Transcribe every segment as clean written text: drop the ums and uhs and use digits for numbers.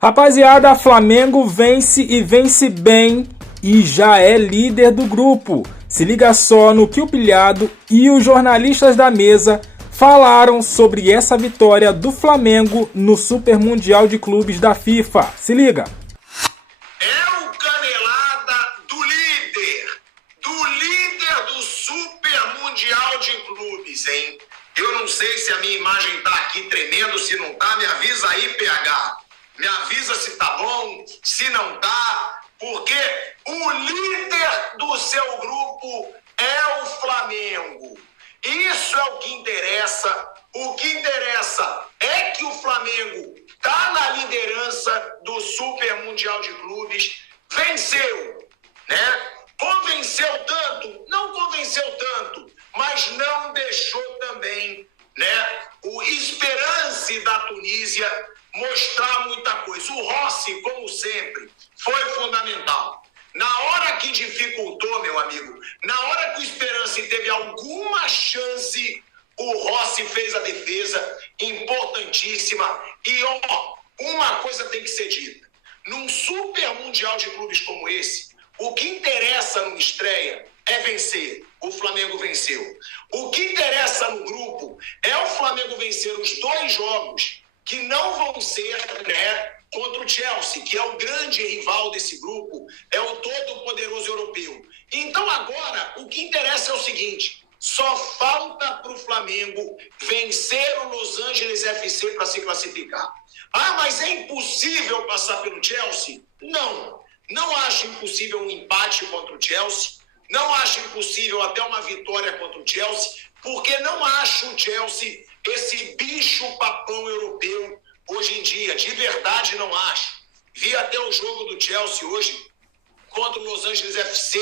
Rapaziada, Flamengo vence e vence bem e já é líder do grupo. Se liga só no que o Pilhado e os jornalistas da mesa falaram sobre essa vitória do Flamengo no Super Mundial de Clubes da FIFA. Se liga! É o canelada do líder do Super Mundial de Clubes, hein? Eu não sei se a minha imagem tá aqui tremendo, se não tá, me avisa aí, PH. Me avisa se tá bom, se não tá, porque o líder do seu grupo é o Flamengo. Isso é o que interessa. O que interessa é que o Flamengo tá na liderança do Super Mundial de Clubes, venceu, né? Convenceu tanto? Não convenceu tanto, mas não deixou também, né, o Esperance da Tunísia mostrar muita coisa. O Rossi, como sempre, foi fundamental. Na hora que dificultou, meu amigo, na hora que o Esperance teve alguma chance, o Rossi fez a defesa importantíssima. E, uma coisa tem que ser dita. Num Super Mundial de Clubes como esse, o que interessa numa estreia é vencer. O Flamengo venceu. O que interessa no grupo é o Flamengo vencer os 2 jogos que não vão ser, né, contra o Chelsea, que é o grande rival desse grupo, é o todo-poderoso europeu. Então agora, o que interessa é o seguinte: só falta para o Flamengo vencer o Los Angeles FC para se classificar. Ah, mas é impossível passar pelo Chelsea? Não. Não acho impossível um empate contra o Chelsea. Não acho impossível até uma vitória contra o Chelsea, porque não acho o Chelsea esse bicho-papão europeu hoje em dia. De verdade, não acho. Vi até o jogo do Chelsea hoje contra o Los Angeles FC.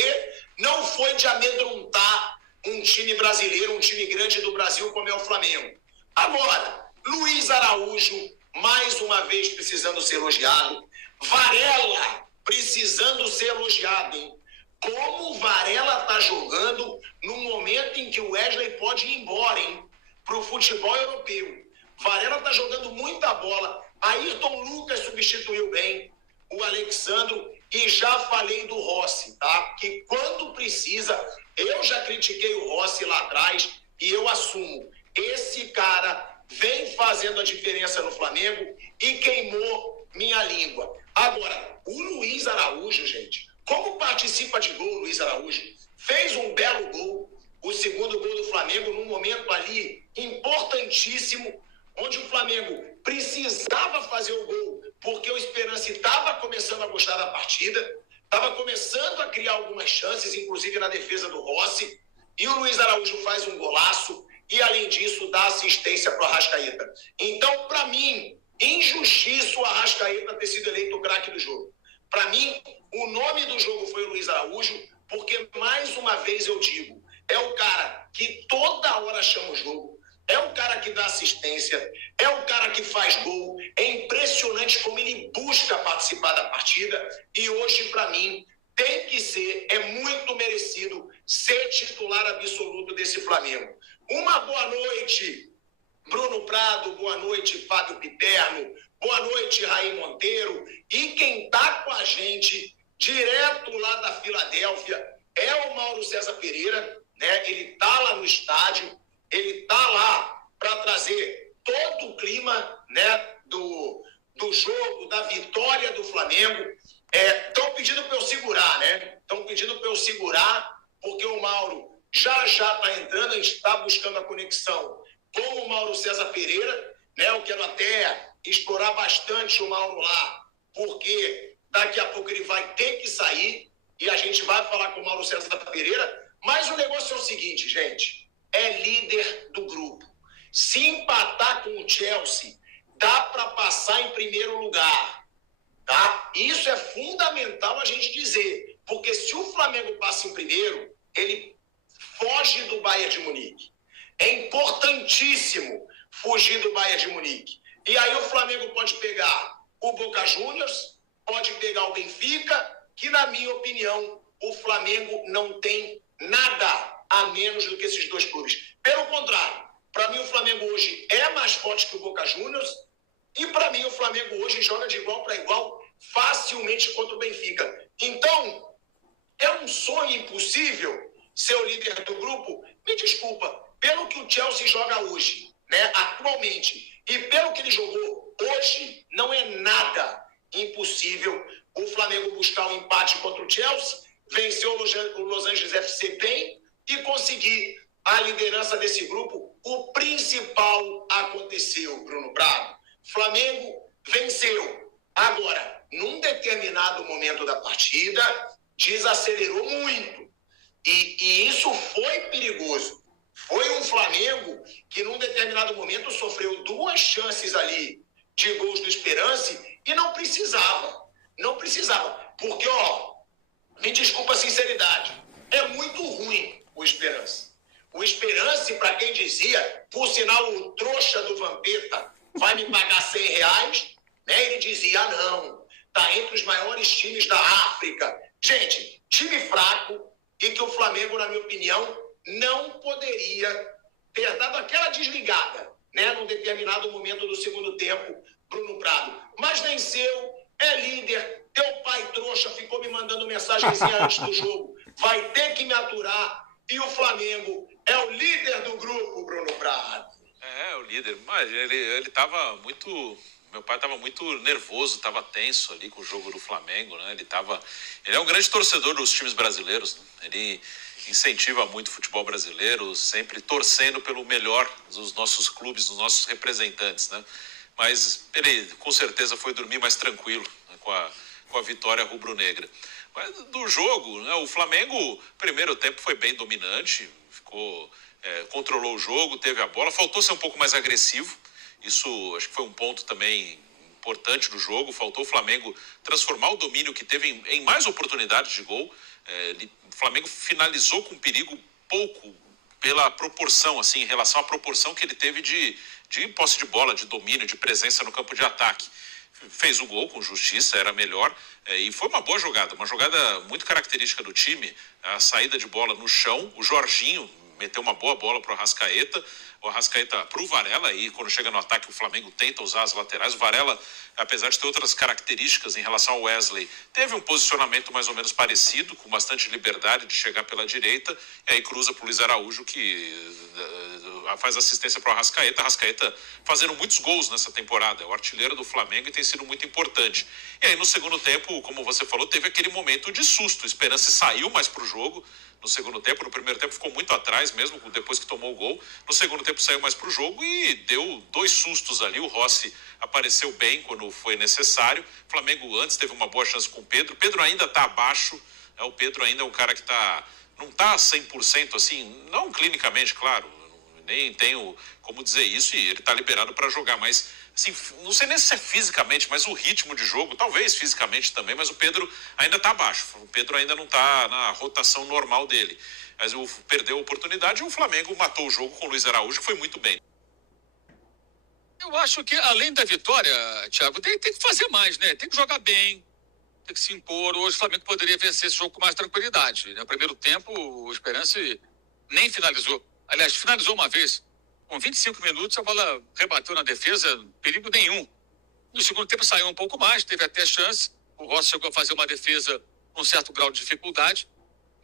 Não foi de amedrontar um time brasileiro, um time grande do Brasil como é o Flamengo. Agora, Luiz Araújo, mais uma vez precisando ser elogiado. Varela, precisando ser elogiado, hein? Como o Varela tá jogando no momento em que o Wesley pode ir embora, hein? Pro futebol europeu. Varela tá jogando muita bola. Ayrton Lucas substituiu bem o Alexandro. E já falei do Rossi, tá? Que quando precisa, eu já critiquei o Rossi lá atrás e eu assumo. Esse cara vem fazendo a diferença no Flamengo e queimou minha língua. Agora, o Luiz Araújo, gente, como participa de gol o Luiz Araújo? Fez um belo gol, o segundo gol do Flamengo, num momento ali importantíssimo, onde o Flamengo precisava fazer o gol, porque o Esperance estava começando a gostar da partida, estava começando a criar algumas chances, inclusive na defesa do Rossi, e o Luiz Araújo faz um golaço, e além disso dá assistência para o Arrascaeta. Então, para mim, injustiça o Arrascaeta ter sido eleito o craque do jogo. Para mim, o nome do jogo foi o Luiz Araújo, porque, mais uma vez eu digo, é o cara que toda hora chama o jogo, é o cara que dá assistência, é o cara que faz gol. É impressionante como ele busca participar da partida e hoje, para mim, tem que ser, é muito merecido ser titular absoluto desse Flamengo. Uma boa noite, Bruno Prado, boa noite, Fábio Piperno, boa noite, Raí Monteiro. E quem tá com a gente, direto lá da Filadélfia, é o Mauro César Pereira, né? Ele tá lá no estádio, ele tá lá para trazer todo o clima, né, do jogo, da vitória do Flamengo. Estão pedindo para eu segurar, né? Estão pedindo para eu segurar, porque o Mauro já está entrando, a gente está buscando a conexão com o Mauro César Pereira, né? Eu quero até explorar bastante o Mauro lá, porque daqui a pouco ele vai ter que sair e a gente vai falar com o Mauro César Pereira. Mas o negócio é o seguinte, gente, é líder do grupo. Se empatar com o Chelsea, dá para passar em primeiro lugar, tá? Isso é fundamental a gente dizer, porque se o Flamengo passa em primeiro, ele foge do Bayern de Munique. É importantíssimo fugir do Bayern de Munique. E aí o Flamengo pode pegar o Boca Juniors, pode pegar o Benfica, que na minha opinião, o Flamengo não tem nada a menos do que esses 2 clubes. Pelo contrário, para mim o Flamengo hoje é mais forte que o Boca Juniors, E para mim o Flamengo hoje joga de igual para igual facilmente contra o Benfica. Então, é um sonho impossível ser o líder do grupo? Me desculpa, pelo que o Chelsea joga hoje, né, atualmente, e pelo que ele jogou hoje, não é nada impossível o Flamengo buscar um empate contra o Chelsea, vencer o Los Angeles FC bem e conseguir a liderança desse grupo. O principal aconteceu, Bruno Prado. Flamengo venceu. Agora, num determinado momento da partida, desacelerou muito. E isso foi perigoso. Foi um Flamengo que, num determinado momento, sofreu 2 chances ali de gols do Esperance e não precisava. Não precisava. Porque, me desculpa a sinceridade, é muito ruim o Esperance. O Esperance, para quem dizia, por sinal, o trouxa do Vampeta vai me pagar R$100, né? Ele dizia, não, tá entre os maiores times da África. Gente, time fraco e que o Flamengo, na minha opinião, não poderia ter dado aquela desligada, né, num determinado momento do segundo tempo, Bruno Prado. Mas venceu, é líder, teu pai trouxa ficou me mandando mensagenzinha antes do jogo, vai ter que me aturar, e o Flamengo é o líder do grupo, Bruno Prado. É, o líder, mas ele tava muito... Meu pai estava muito nervoso, estava tenso ali com o jogo do Flamengo, né? Ele é um grande torcedor dos times brasileiros, né? Ele incentiva muito o futebol brasileiro, sempre torcendo pelo melhor dos nossos clubes, dos nossos representantes, né? Mas ele com certeza foi dormir mais tranquilo, né, com a vitória rubro-negra. Mas do jogo, né, o Flamengo, primeiro tempo foi bem dominante, controlou o jogo, teve a bola, faltou ser um pouco mais agressivo. Isso acho que foi um ponto também importante do jogo. Faltou o Flamengo transformar o domínio que teve em mais oportunidades de gol. O Flamengo finalizou com perigo pouco pela proporção, assim, em relação à proporção que ele teve de posse de bola, de domínio, de presença no campo de ataque. Fez o gol com justiça, era melhor, e foi uma boa jogada, uma jogada muito característica do time, a saída de bola no chão, o Jorginho meteu uma boa bola para o Arrascaeta para o Varela, e quando chega no ataque o Flamengo tenta usar as laterais. O Varela, apesar de ter outras características em relação ao Wesley, teve um posicionamento mais ou menos parecido, com bastante liberdade de chegar pela direita, e aí cruza para o Luiz Araújo, que faz assistência para o Arrascaeta fazendo muitos gols nessa temporada, é o artilheiro do Flamengo e tem sido muito importante. E aí no segundo tempo, como você falou, teve aquele momento de susto, o Esperance saiu mais para o jogo no segundo tempo. No primeiro tempo ficou muito atrás mesmo, depois que tomou o gol. No segundo tempo saiu mais para o jogo e deu 2 sustos ali. O Rossi apareceu bem quando foi necessário. O Flamengo antes teve uma boa chance com o Pedro. O Pedro ainda está abaixo, o Pedro ainda é um cara que não está 100% assim, não clinicamente, claro, nem tenho como dizer isso, e ele está liberado para jogar, mas assim, não sei nem se é fisicamente, mas o ritmo de jogo, talvez fisicamente também, mas o Pedro ainda está abaixo, o Pedro ainda não está na rotação normal dele, mas perdeu a oportunidade e o Flamengo matou o jogo com o Luiz Araújo, que foi muito bem. Eu acho que além da vitória, Thiago, tem que fazer mais, né? Tem que jogar bem, tem que se impor. Hoje o Flamengo poderia vencer esse jogo com mais tranquilidade. No primeiro tempo, o Esperance nem finalizou. Aliás, finalizou uma vez. Com 25 minutos, a bola rebateu na defesa, perigo nenhum. No segundo tempo saiu um pouco mais, teve até chance. O Rossi chegou a fazer uma defesa com um certo grau de dificuldade,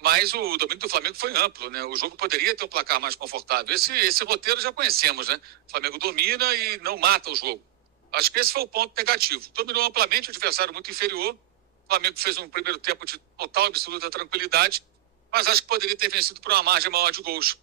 mas o domínio do Flamengo foi amplo, né? O jogo poderia ter um placar mais confortável. Esse roteiro já conhecemos, né? O Flamengo domina e não mata o jogo. Acho que esse foi o ponto negativo. Dominou amplamente, o adversário muito inferior. O Flamengo fez um primeiro tempo de total, absoluta tranquilidade, mas acho que poderia ter vencido por uma margem maior de gols.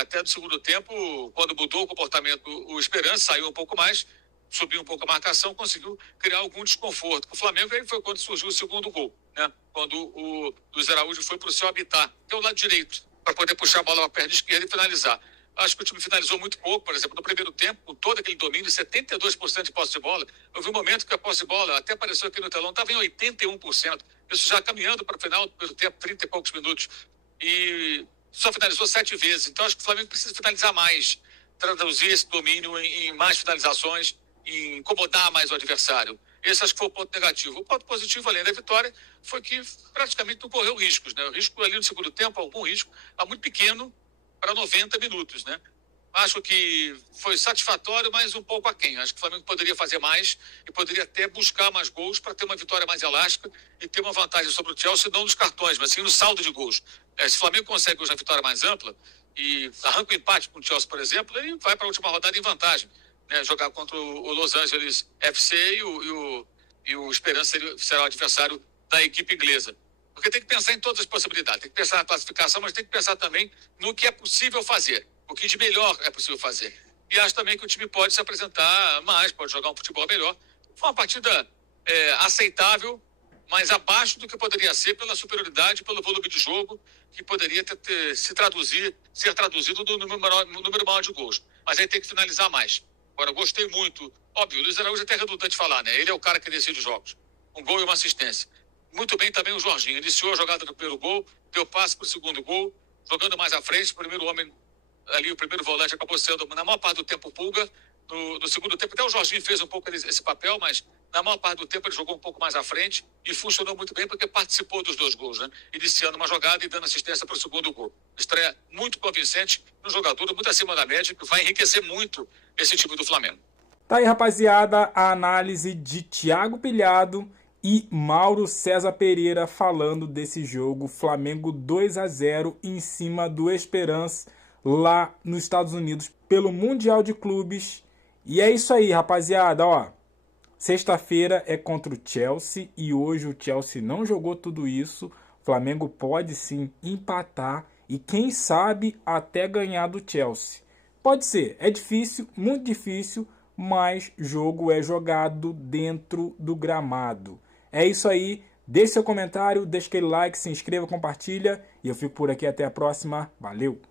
Até do segundo tempo, quando mudou o comportamento, o Esperance saiu um pouco mais, subiu um pouco a marcação, conseguiu criar algum desconforto. O Flamengo aí foi quando surgiu o segundo gol, né? Quando o Luiz Araújo foi para o seu habitat, que é o lado direito, para poder puxar a bola para a perna esquerda e finalizar. Acho que o time finalizou muito pouco, por exemplo, no primeiro tempo, com todo aquele domínio, 72% de posse de bola. Eu vi um momento que a posse de bola, até apareceu aqui no telão, estava em 81%. Isso já caminhando para o final do primeiro tempo, 30 e poucos minutos. E só finalizou 7 vezes. Então acho que o Flamengo precisa finalizar mais, traduzir esse domínio em mais finalizações, em incomodar mais o adversário. Esse acho que foi o ponto negativo. O ponto positivo, além da vitória, foi que praticamente não correu riscos, né? O risco ali no segundo tempo, algum risco, está muito pequeno para 90 minutos, né? Acho que foi satisfatório, mas um pouco aquém. Acho que o Flamengo poderia fazer mais e poderia até buscar mais gols para ter uma vitória mais elástica e ter uma vantagem sobre o Chelsea, não nos cartões, mas sim no saldo de gols. Se o Flamengo consegue hoje uma vitória mais ampla e arranca o empate com o Chelsea, por exemplo, ele vai para a última rodada em vantagem. Né? Jogar contra o Los Angeles FC e o Esperance será o adversário da equipe inglesa. Porque tem que pensar em todas as possibilidades. Tem que pensar na classificação, mas tem que pensar também no que é possível fazer. O que de melhor é possível fazer. E acho também que o time pode se apresentar mais, pode jogar um futebol melhor. Foi uma partida aceitável, mas abaixo do que poderia ser pela superioridade, pelo volume de jogo, que poderia ser traduzido no número maior de gols. Mas aí tem que finalizar mais. Agora, gostei muito. Óbvio, o Luiz Araújo é até redundante falar, né? Ele é o cara que decide os jogos. Um gol e uma assistência. Muito bem também o Jorginho. Iniciou a jogada do primeiro gol, deu passe para o segundo gol, jogando mais à frente, o primeiro homem ali, o primeiro volante acabou sendo, na maior parte do tempo, Pulga. No segundo tempo, até o Jorginho fez um pouco esse papel, mas na maior parte do tempo ele jogou um pouco mais à frente e funcionou muito bem porque participou dos dois gols, né? Iniciando uma jogada e dando assistência para o segundo gol. Estreia muito convincente, um jogador muito acima da média, que vai enriquecer muito esse time do Flamengo. Tá aí, rapaziada, a análise de Thiago Pilhado e Mauro César Pereira falando desse jogo. Flamengo 2-0 em cima do Esperance lá nos Estados Unidos pelo Mundial de Clubes. E é isso aí, rapaziada, ó. Sexta-feira é contra o Chelsea e hoje o Chelsea não jogou tudo isso. O Flamengo pode sim empatar e quem sabe até ganhar do Chelsea. Pode ser, é difícil, muito difícil, mas jogo é jogado dentro do gramado. É isso aí, deixe seu comentário, deixe aquele like, se inscreva, compartilha e eu fico por aqui até a próxima. Valeu!